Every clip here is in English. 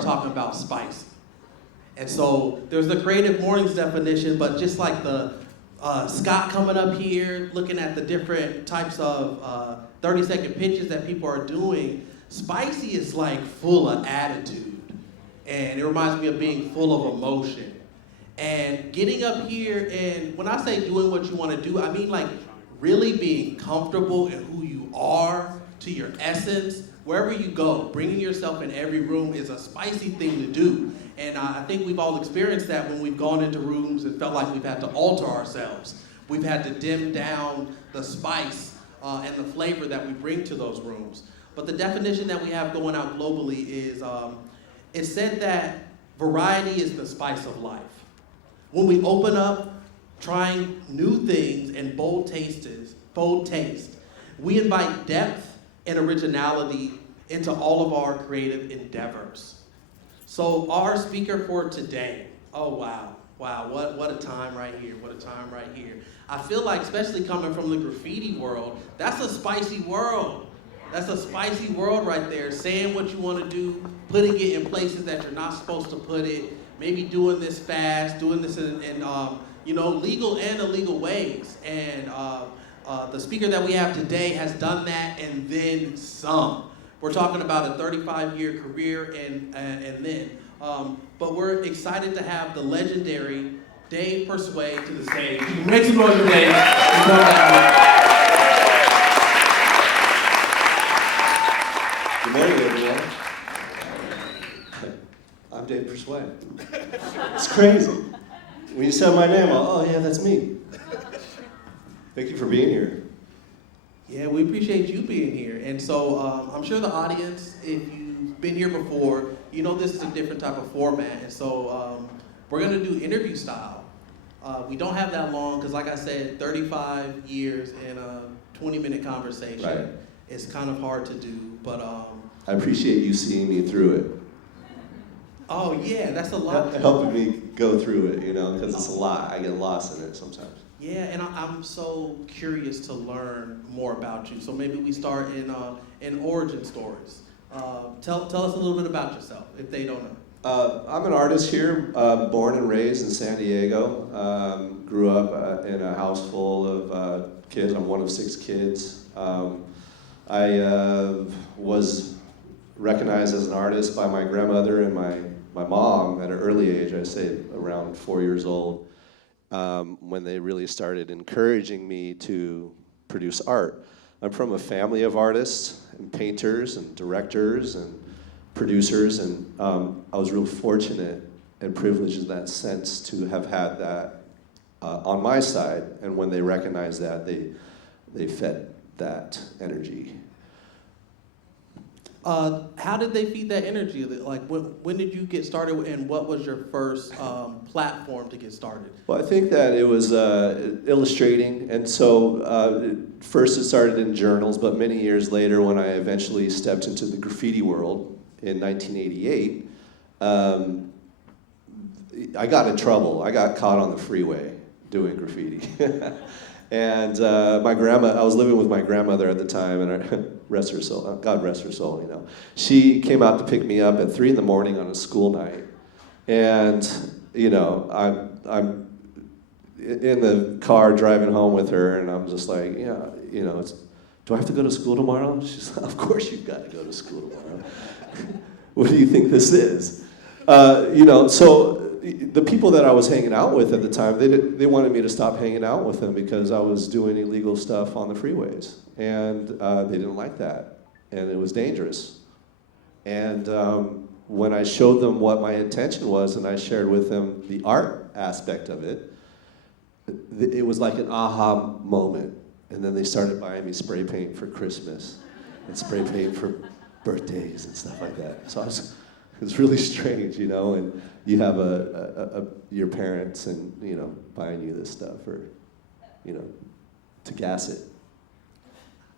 start talking about spicy. And so there's the Creative Mornings definition, but just like the Scott coming up here, looking at the different types of 30-second pitches that people are doing, spicy is like full of attitude. And it reminds me of being full of emotion. And getting up here, and when I say doing what you want to do, I mean like really being comfortable in who you are, to your essence. Wherever you go, bringing yourself in every room is a spicy thing to do. And I think we've all experienced that when we've gone into rooms and felt like we've had to alter ourselves. We've had to dim down the spice and the flavor that we bring to those rooms. But the definition that we have going out globally is, it's said that variety is the spice of life. When we open up, trying new things and bold taste, we invite depth and originality into all of our creative endeavors. So our speaker for today, oh wow, what a time right here, what a time right here. I feel like, especially coming from the graffiti world, that's a spicy world. That's a spicy world right there, saying what you want to do, putting it in places that you're not supposed to put it, maybe doing this fast, doing this in legal and illegal ways. And the speaker that we have today has done that and then some. We're talking about a 35-year career and then. But we're excited to have the legendary Dave Persue to the stage. Make some noise for Dave. Good morning, everyone. I'm Dave Persue. It's crazy. When you said my name, oh yeah, that's me. Thank you for being here. Yeah, we appreciate you being here. And so I'm sure the audience, if you've been here before, you know this is a different type of format. And so we're going to do interview style. We don't have that long because, like I said, 35 years in a 20-minute conversation. Right. It's kind of hard to do, but... I appreciate you seeing me through it. Oh, yeah, that's a lot. Helping me go through it, because it's a lot. I get lost in it sometimes. Yeah, and I'm so curious to learn more about you. So maybe we start in origin stories. Tell us a little bit about yourself, if they don't know. I'm an artist here, born and raised in San Diego. Grew up in a house full of kids. I'm one of 6 kids. I was recognized as an artist by my grandmother and my mom at an early age, I'd say around 4 years old, when they really started encouraging me to produce art. I'm from a family of artists and painters and directors and producers, and I was real fortunate and privileged in that sense to have had that on my side, and when they recognized that, they fed that energy. How did they feed that energy? Like, when did you get started, and what was your first platform to get started? Well, I think that it was illustrating, and so first it started in journals, but many years later, when I eventually stepped into the graffiti world in 1988, I got in trouble. I got caught on the freeway doing graffiti. And my grandma, I was living with my grandmother at the time, and rest her soul, God rest her soul, She came out to pick me up at 3 a.m. on a school night. And, I'm in the car driving home with her, and I'm just like, do I have to go to school tomorrow? She's like, of course you've got to go to school tomorrow. What do you think this is? So the people that I was hanging out with at the time, they wanted me to stop hanging out with them because I was doing illegal stuff on the freeways. And they didn't like that. And it was dangerous. And when I showed them what my intention was and I shared with them the art aspect of it, it was like an aha moment. And then they started buying me spray paint for Christmas and spray paint for birthdays and stuff like that. So it's really strange, and you have your parents and, buying you this stuff or, to gas it.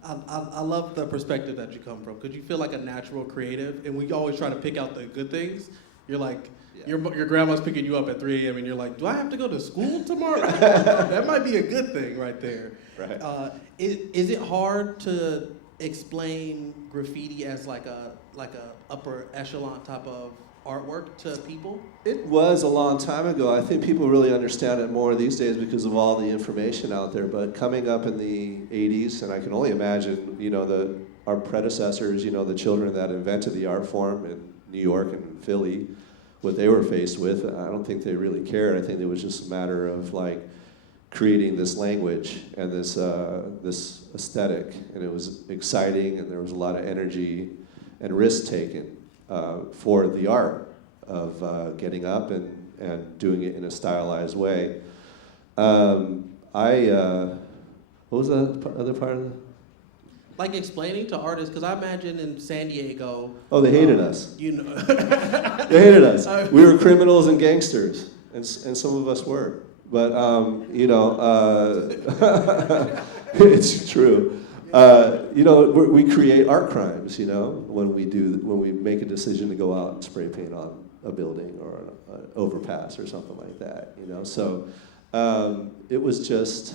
I love the perspective that you come from, because you feel like a natural creative, and we always try to pick out the good things. You're like, your grandma's picking you up at 3 a.m. and you're like, do I have to go to school tomorrow? That might be a good thing right there. Right. Is it hard to explain graffiti as like a upper echelon type of artwork to people? It was a long time ago. I think people really understand it more these days because of all the information out there. But coming up in the 80s, and I can only imagine, our predecessors, the children that invented the art form in New York and Philly, what they were faced with, I don't think they really cared. I think it was just a matter of creating this language and this aesthetic, and it was exciting, and there was a lot of energy and risk taken for the art of getting up and doing it in a stylized way. What was the other part of the? Explaining to artists, because I imagine in San Diego. Oh, they hated us. They hated us. We were criminals and gangsters, and some of us were. But it's true. We create art crimes. When we make a decision to go out and spray paint on a building or an overpass or something like that. So it was just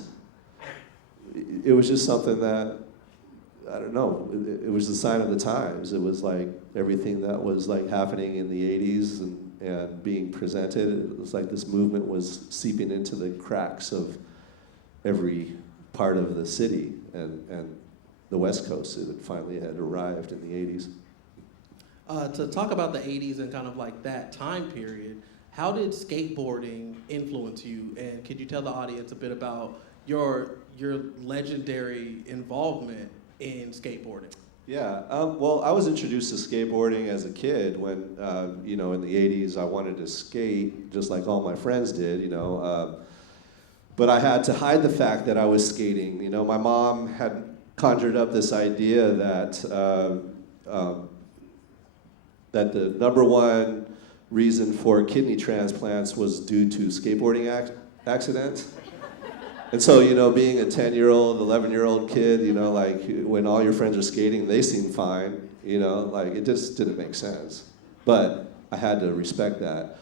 something that, I don't know, it was the sign of the times. It was everything that was happening in the 80s and being presented. It was this movement was seeping into the cracks of every part of the city and the West Coast. It finally had arrived in the 80s. To talk about the 80s and kind of that time period, how did skateboarding influence you? And could you tell the audience a bit about your legendary involvement in skateboarding? Yeah, well, I was introduced to skateboarding as a kid when, in the 80s, I wanted to skate just like all my friends did, but I had to hide the fact that I was skating. My mom had conjured up this idea that that the number one reason for kidney transplants was due to skateboarding accidents. And so, being a 10-year-old, 11-year-old kid, when all your friends are skating, they seem fine, it just didn't make sense. But I had to respect that.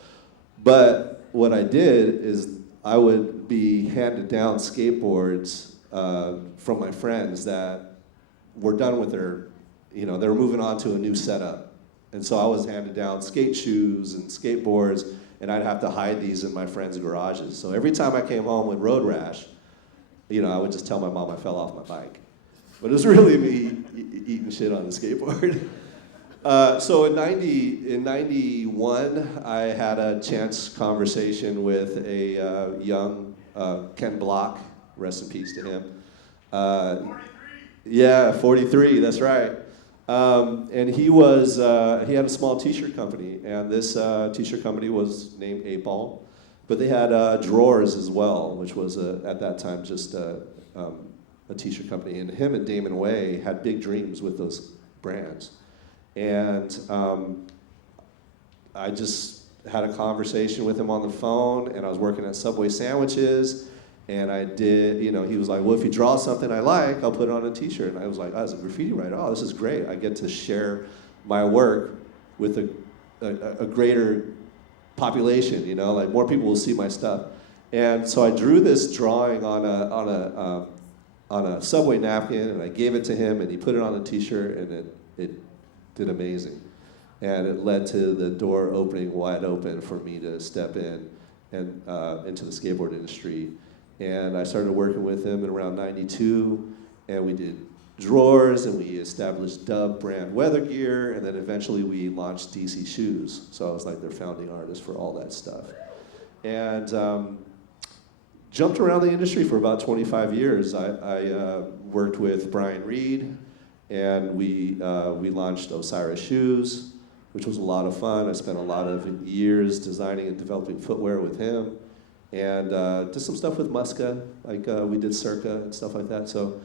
But what I did is I would be handed down skateboards from my friends that were done with their, they were moving on to a new setup. And so I was handed down skate shoes and skateboards, and I'd have to hide these in my friends' garages. So every time I came home with road rash, I would just tell my mom I fell off my bike. But it was really me eating shit on the skateboard. So in 91, I had a chance conversation with a young Ken Block, rest in peace to him. 43. Yeah, 43, that's right. And he had a small t-shirt company, and this t-shirt company was named 8 Ball. But they had Drawers as well, which was at that time just a t-shirt company. And him and Damon Way had big dreams with those brands. And I just had a conversation with him on the phone, and I was working at Subway Sandwiches, and I did, he was like, well, if you draw something I like, I'll put it on a t-shirt. And I was like, oh, as a graffiti writer, oh, this is great. I get to share my work with a greater population, more people will see my stuff. And so I drew this drawing on a Subway napkin, and I gave it to him, and he put it on a t-shirt, and it did amazing. And it led to the door opening wide open for me to step in and into the skateboard industry. And I started working with him in around 92, and we did Drawers, and we established Dub brand weather gear, and then eventually we launched DC Shoes. So I was their founding artist for all that stuff. And jumped around the industry for about 25 years. I worked with Brian Reed, and we launched Osiris Shoes, which was a lot of fun. I spent a lot of years designing and developing footwear with him, and did some stuff with Muska, we did Circa and stuff like that. So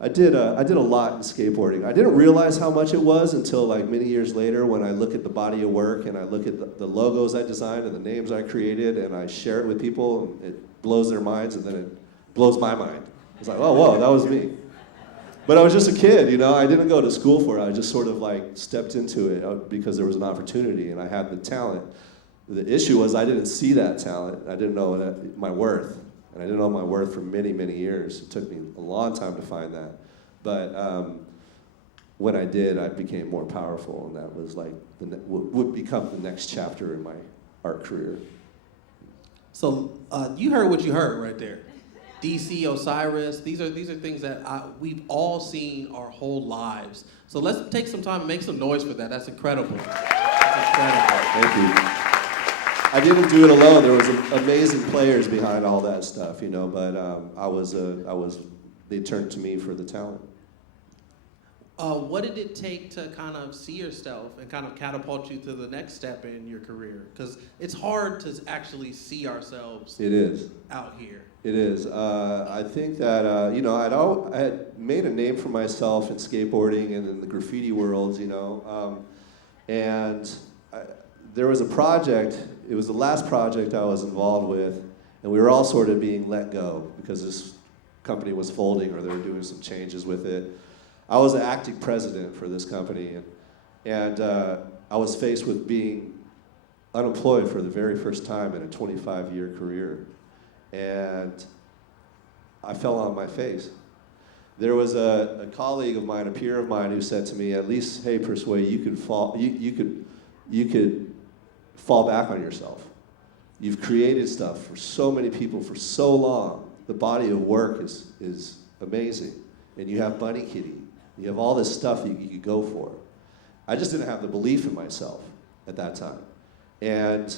I did a lot in skateboarding. I didn't realize how much it was until many years later when I look at the body of work and I look at the logos I designed and the names I created, and I share it with people, and it blows their minds, and then it blows my mind. It's oh, whoa, that was me. But I was just a kid, I didn't go to school for it. I just sort of stepped into it because there was an opportunity and I had the talent. The issue was I didn't see that talent. I didn't know my worth. And I didn't know my worth for many, many years. It took me a long time to find that. But when I did, I became more powerful, and that was like would become the next chapter in my art career. So you heard what you heard right there. DC, Osiris, these are things that we've all seen our whole lives. So let's take some time and make some noise for that. That's incredible. That's incredible. Thank you. I didn't do it alone. There was amazing players behind all that stuff, you know. But they turned to me for the talent. What did it take to kind of see yourself and kind of catapult you to the next step in your career? Because it's hard to actually see ourselves. It is out here. It is. I think that you know, I had made a name for myself in skateboarding and in the graffiti world, you know, and there was a project. It was the last project I was involved with, and we were all sort of being let go because this company was folding or they were doing some changes with it. I was the acting president for this company, and I was faced with being unemployed for the very first time in a 25-year career, and I fell on my face. There was a colleague of mine, a peer of mine, who said to me, "At least, hey, Persue, you could fall back on yourself. You've created stuff for so many people for so long. The body of work is amazing, and you have Bunny Kitty. You have all this stuff you could go for." I just didn't have the belief in myself at that time. And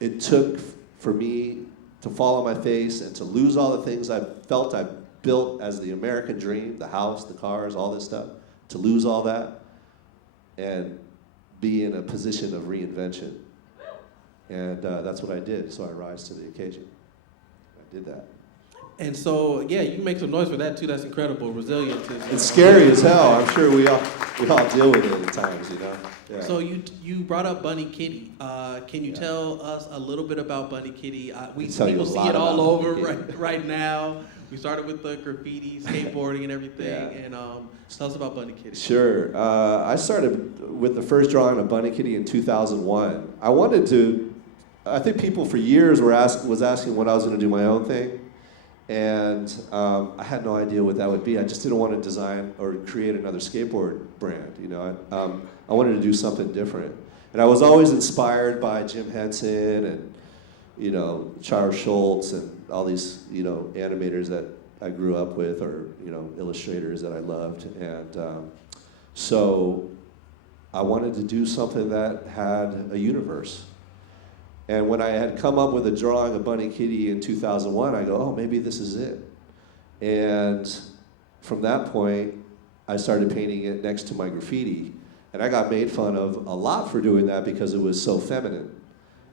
it took for me to fall on my face and to lose all the things I felt I built as the American dream, the house, the cars, all this stuff, to lose all that and be in a position of reinvention. And that's what I did, so I rise to the occasion. I did that. And so, yeah, you can make some noise for that too. That's incredible. Resilience is. It's scary as hell. I'm sure we all deal with it at times, you know. Yeah. So you brought up Bunny Kitty. Can you tell us a little bit about Bunny Kitty? People see it all over right now. We started with the graffiti, skateboarding, and everything. Yeah. And tell us about Bunny Kitty. Sure. I started with the first drawing of Bunny Kitty in 2001. I think people for years was asking when I was going to do my own thing. And I had no idea what that would be. I just didn't want to design or create another skateboard brand. You know, I wanted to do something different. And I was always inspired by Jim Henson and, you know, Charles Schultz and all these, you know, animators that I grew up with, or, you know, illustrators that I loved. And so I wanted to do something that had a universe. And when I had come up with a drawing of Bunny Kitty in 2001, I go, oh, maybe this is it. And from that point, I started painting it next to my graffiti. And I got made fun of a lot for doing that because it was so feminine.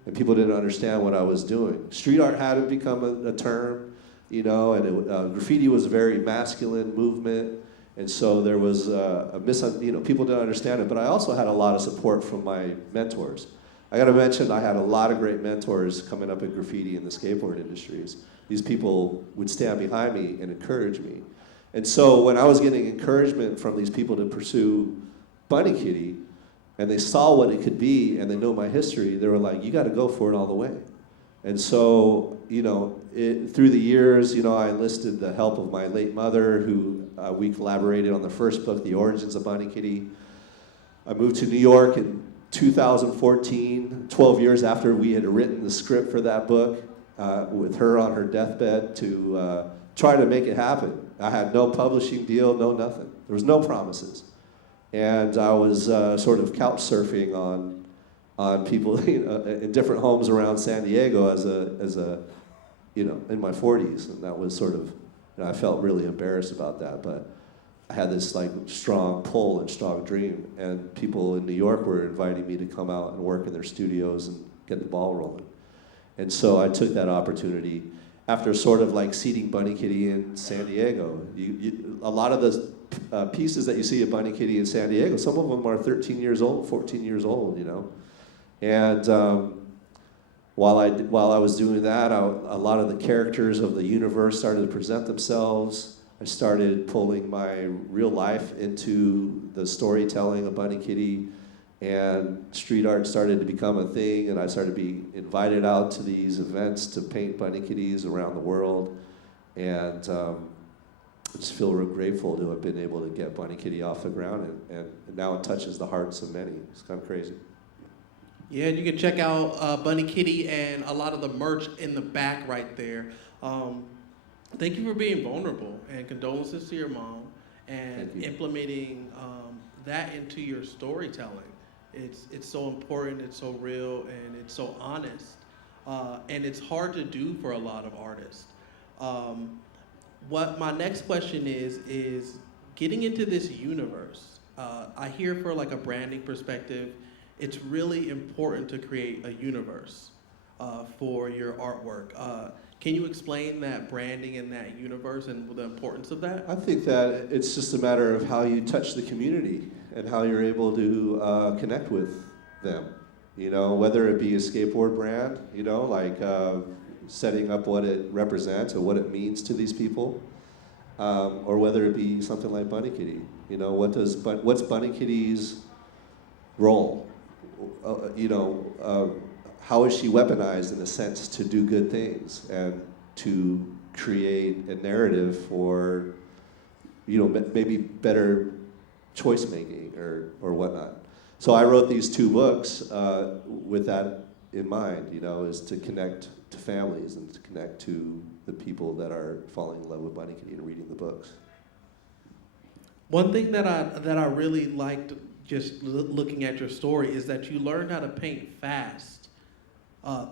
And people didn't understand what I was doing. Street art hadn't become a term, you know, and graffiti was a very masculine movement. And so there was people didn't understand it. But I also had a lot of support from my mentors. I got to mention, I had a lot of great mentors coming up in graffiti and the skateboard industries. These people would stand behind me and encourage me. And so when I was getting encouragement from these people to pursue Bunny Kitty, and they saw what it could be, and they know my history, they were like, you got to go for it all the way. And so, you know, through the years, you know, I enlisted the help of my late mother, who we collaborated on the first book, The Origins of Bunny Kitty. I moved to New York in 2014, 12 years after we had written the script for that book, with her on her deathbed to try to make it happen. I had no publishing deal, no nothing. There was no promises. And I was sort of couch surfing on people in different homes around San Diego as a in my 40s. And that was sort of, I felt really embarrassed about that, but I had this like strong pull and strong dream, and people in New York were inviting me to come out and work in their studios and get the ball rolling. And so I took that opportunity after sort of like seeding Bunny Kitty in San Diego. A lot of the pieces that you see of Bunny Kitty in San Diego, some of them are 13 years old, 14 years old, you know. And while I was doing that, a lot of the characters of the universe started to present themselves. I started pulling my real life into the storytelling of Bunny Kitty, and street art started to become a thing, and I started to be invited out to these events to paint Bunny Kitties around the world. And just feel real grateful to have been able to get Bunny Kitty off the ground, and now it touches the hearts of many. It's kind of crazy. Yeah, you can check out Bunny Kitty and a lot of the merch in the back right there. Thank you for being vulnerable, and condolences to your mom, and implementing that into your storytelling. It's so important, it's so real, and it's so honest. And it's hard to do for a lot of artists. What my next question is getting into this universe. I hear for like a branding perspective, it's really important to create a universe for your artwork. Can you explain that branding in that universe and the importance of that? I think that it's just a matter of how you touch the community and how you're able to connect with them. You know, whether it be a skateboard brand, you know, like setting up what it represents or what it means to these people, or whether it be something like Bunny Kitty. You know, what's Bunny Kitty's role? How is she weaponized in a sense to do good things and to create a narrative for, you know, maybe better choice making or whatnot. So I wrote these 2 books with that in mind, you know, is to connect to families and to connect to the people that are falling in love with Bunny Kitty and reading the books. One thing that I really liked just looking at your story is that you learned how to paint fast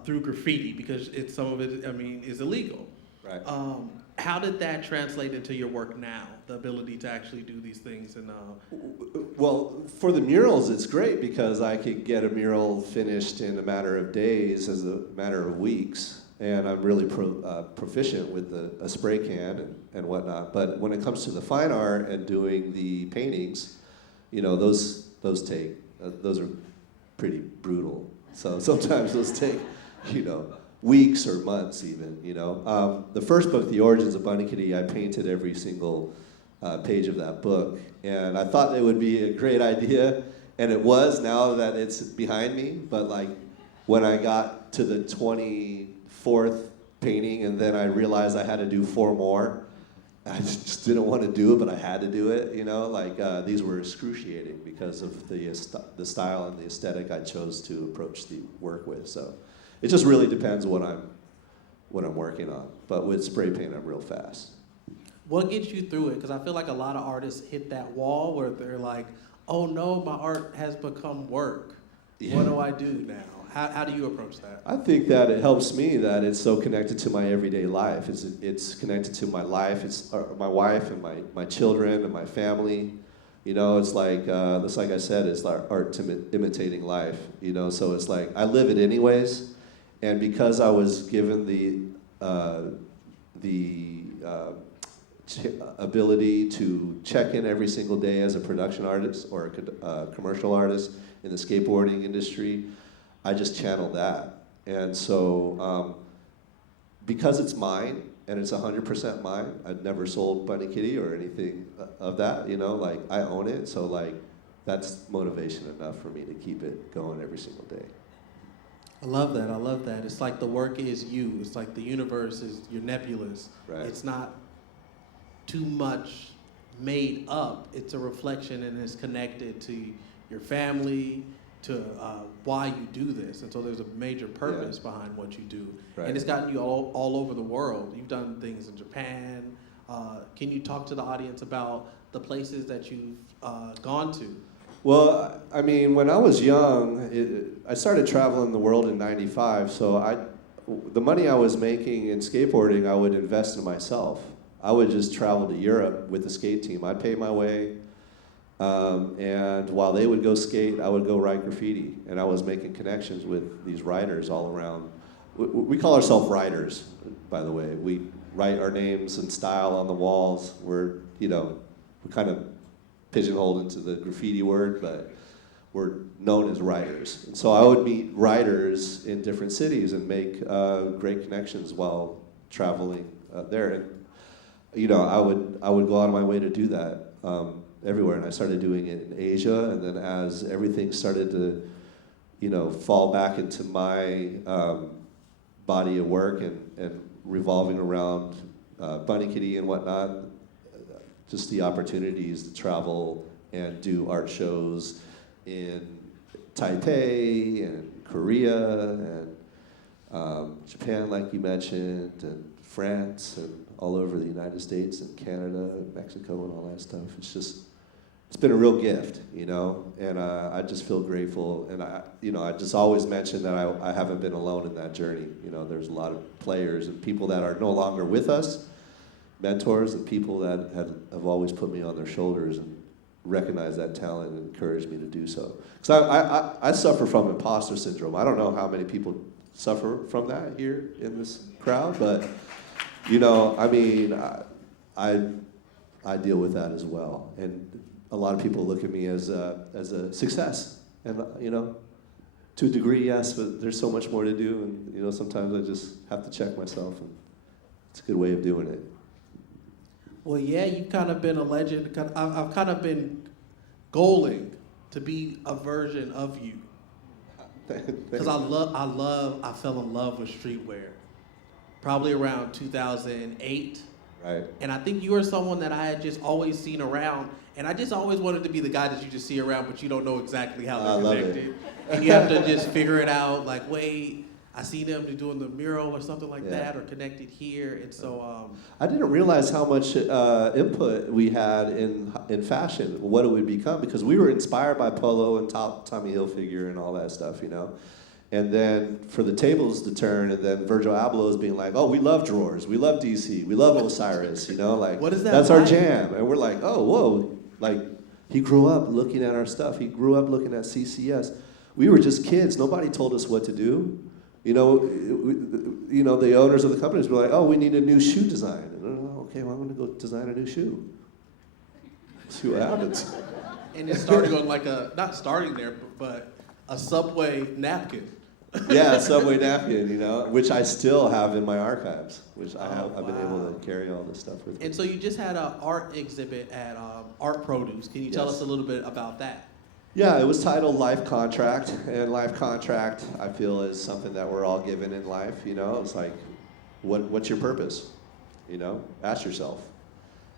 through graffiti, because some of it, I mean, is illegal. Right. How did that translate into your work now, the ability to actually do these things? Well, for the murals, it's great because I could get a mural finished in a matter of days as a matter of weeks, and I'm really proficient with a spray can and whatnot. But when it comes to the fine art and doing the paintings, you know, those are pretty brutal. So sometimes those take, you know, weeks or months even, you know. The first book, The Origins of Bunny Kitty, I painted every single page of that book. And I thought it would be a great idea, and it was now that it's behind me. But like when I got to the 24th painting and then I realized I had to do 4 more, I just didn't want to do it, but I had to do it, you know. Like these were excruciating because of the style and the aesthetic I chose to approach the work with. So it just really depends what I'm working on. But with spray paint, I'm real fast. What gets you through it? Because I feel like a lot of artists hit that wall where they're like, oh no, my art has become work. Yeah. What do I do now? How do you approach that? I think that it helps me that it's so connected to my everyday life. It's connected to my life. It's my wife and my children and my family. You know, it's like I said, it's like art imitating life. You know, so it's like I live it anyways. And because I was given the ability to check in every single day as a production artist or a commercial artist in the skateboarding industry, I just channel that. And so because it's mine and it's 100% mine, I've never sold Bunny Kitty or anything of that, you know, like I own it. So like that's motivation enough for me to keep it going every single day. I love that. I love that. It's like the work is you. It's like the universe is your nebulous. Right. It's not too much made up. It's a reflection and it's connected to your family, to why you do this. And so there's a major purpose behind what you do. Right. And it's gotten you all over the world. You've done things in Japan. Can you talk to the audience about the places that you've gone to? Well, I mean, when I was young, I started traveling the world in '95, so the money I was making in skateboarding, I would invest in myself. I would just travel to Europe with the skate team. I'd pay my way, and while they would go skate, I would go write graffiti. And I was making connections with these writers all around. We call ourselves writers, by the way. We write our names and style on the walls. We're kind of pigeonholed into the graffiti word, but we're known as writers. And so I would meet writers in different cities and make great connections while traveling there. And I would go out of my way to do that everywhere. And I started doing it in Asia. And then as everything started to, fall back into my body of work and revolving around Bunny Kitty and whatnot, just the opportunities to travel and do art shows in Taipei and Korea and Japan, like you mentioned, and France, and all over the United States and Canada and Mexico and all that stuff. It's been a real gift, you know, and I just feel grateful. And I just always mention that I haven't been alone in that journey. You know, there's a lot of players and people that are no longer with us, mentors and people that have always put me on their shoulders and recognize that talent and encourage me to do so. Because I suffer from imposter syndrome. I don't know how many people suffer from that here in this crowd, but you know, I mean, I deal with that as well. And a lot of people look at me as a success, and you know, to a degree, yes, but there's so much more to do, and you know, sometimes I just have to check myself, and it's a good way of doing it. Well, yeah, you've kind of been a legend. I've kind of been goaling to be a version of you. Because I fell in love with streetwear probably around 2008. Right. And I think you were someone that I had just always seen around. And I just always wanted to be the guy that you just see around, but you don't know exactly how they're connected. And you have to just figure it out, like, wait, I see them doing the mural or something like that, or connected here. And so I didn't realize how much input we had in fashion, what it would become, because we were inspired by Polo and Tommy Hilfiger and all that stuff, you know. And then for the tables to turn, and then Virgil Abloh's being like, oh, we love drawers, we love DC, we love Osiris, you know, like, what is that that's like? our jam. And we're like, oh, whoa, like, he grew up looking at our stuff. He grew up looking at CCS. We were just kids. Nobody told us what to do. You know, the owners of the companies were like, oh, we need a new shoe design. And okay, well, I'm gonna go design a new shoe. See what happens. And it started on like not starting there, but a Subway napkin. Yeah, a Subway napkin, you know, which I still have in my archives, which I've been able to carry all this stuff with me. And so you just had an art exhibit at Art Produce. Can you tell us a little bit about that? Yeah, it was titled Life Contract, and Life Contract, I feel, is something that we're all given in life, you know? It's like, what's your purpose? You know, ask yourself.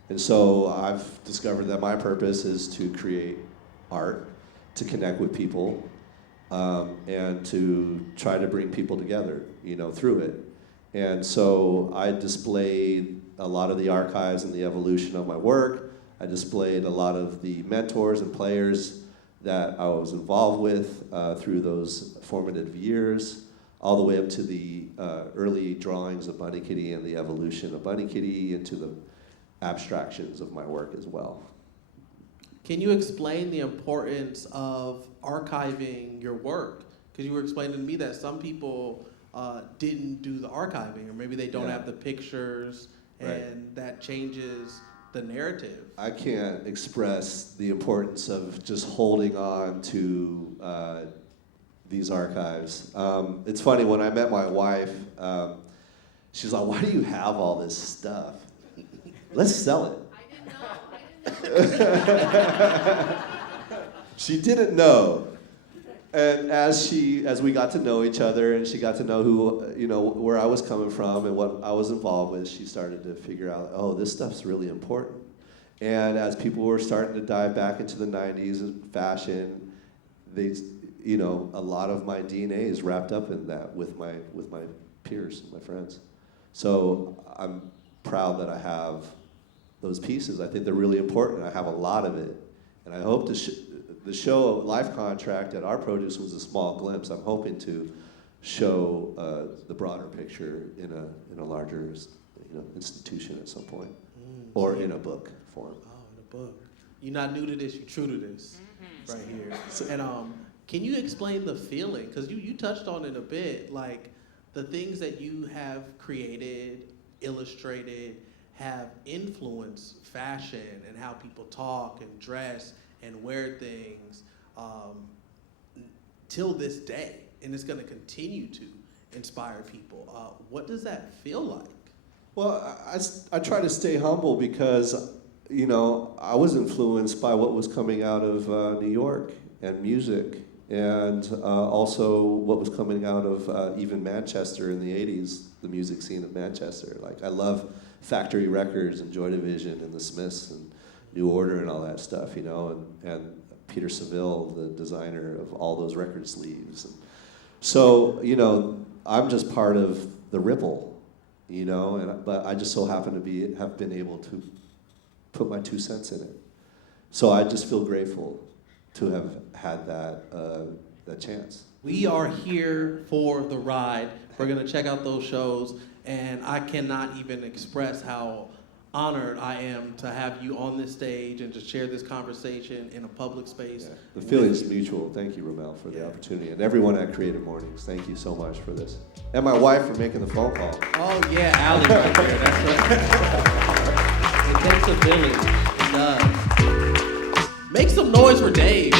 And so I've discovered that my purpose is to create art, to connect with people, and to try to bring people together, you know, through it. And so I displayed a lot of the archives and the evolution of my work. I displayed a lot of the mentors and players that I was involved with through those formative years, all the way up to the early drawings of Bunny Kitty and the evolution of Bunny Kitty into the abstractions of my work as well. Can you explain the importance of archiving your work? Because you were explaining to me that some people didn't do the archiving, or maybe they don't have the pictures, and that changes the narrative. I can't express the importance of just holding on to these archives. It's funny, when I met my wife, she's like, why do you have all this stuff? Let's sell it. I didn't know. She didn't know. And as we got to know each other, and she got to know who, you know, where I was coming from and what I was involved with, she started to figure out, oh, this stuff's really important. And as people were starting to dive back into the 90s and fashion, they, you know, a lot of my DNA is wrapped up in that with my peers, my friends. So I'm proud that I have those pieces. I think they're really important. I have a lot of it. And I hope the show Life Contract at Art Produce was a small glimpse. I'm hoping to show the broader picture in a larger, you know, institution at some point, or in a book form. Oh, in a book. You're not new to this, you're true to this, right here. And can you explain the feeling? Because you touched on it a bit, like the things that you have created, illustrated, have influenced fashion and how people talk and dress and wear things till this day, and it's going to continue to inspire people. What does that feel like? Well, I try to stay humble because, you know, I was influenced by what was coming out of New York and music, and also what was coming out of even Manchester in the 80s, the music scene of Manchester. Like, I love Factory Records and Joy Division and the Smiths, and New Order and all that stuff, and Peter Seville, the designer of all those record sleeves. So, I'm just part of the ripple, but I just so happen to have been able to put my 2 cents in it. So I just feel grateful to have had that chance. We are here for the ride. We're going to check out those shows, and I cannot even express how honored I am to have you on this stage and to share this conversation in a public space. Yeah. The feeling is mutual. Thank you, Ramel, for the opportunity. And everyone at Creative Mornings, thank you so much for this. And my wife for making the phone call. Oh, yeah, Allie right there. That's right. It takes a village. It does. Make some noise for Dave.